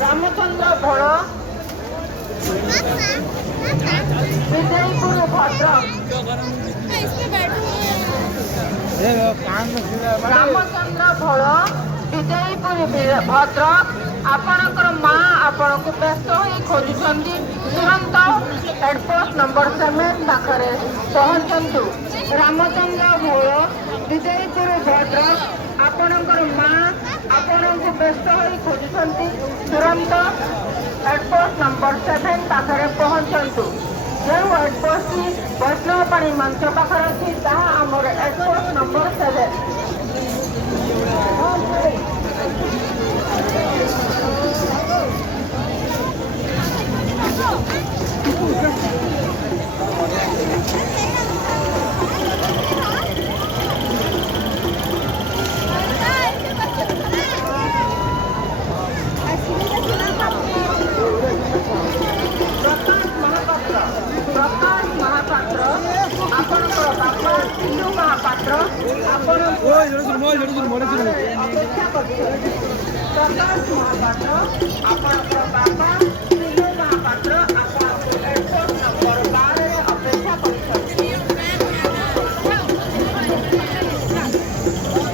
रामचंद्र भोळ विजयपुर भद्रक रामचंद्र भोळ विजयपुर भद्रक आपणकर माँ आपण को व्यस्त होई खोजुछंती तुरंत हेडपोस्ट नंबर 7 पाखरे पहुंचंतु रामचंद्र भोळ विजयपुर भद्रक आपणकर माँ आपण को व्यस्त होई खोजुछंती तुरंत हेडपोस्ट नंबर 7 पाखरे पहुंचंतु जो हेडपोस्ट वैष्णव पाणी मंच पाखरे अछि ताहा हमर हेडपोस्ट नंबर 7 प्रकाश महापात्र आपणकर बापा सिंधु महापात्र आपण अपेक्षा करते प्रकाश महापात्र आपणकर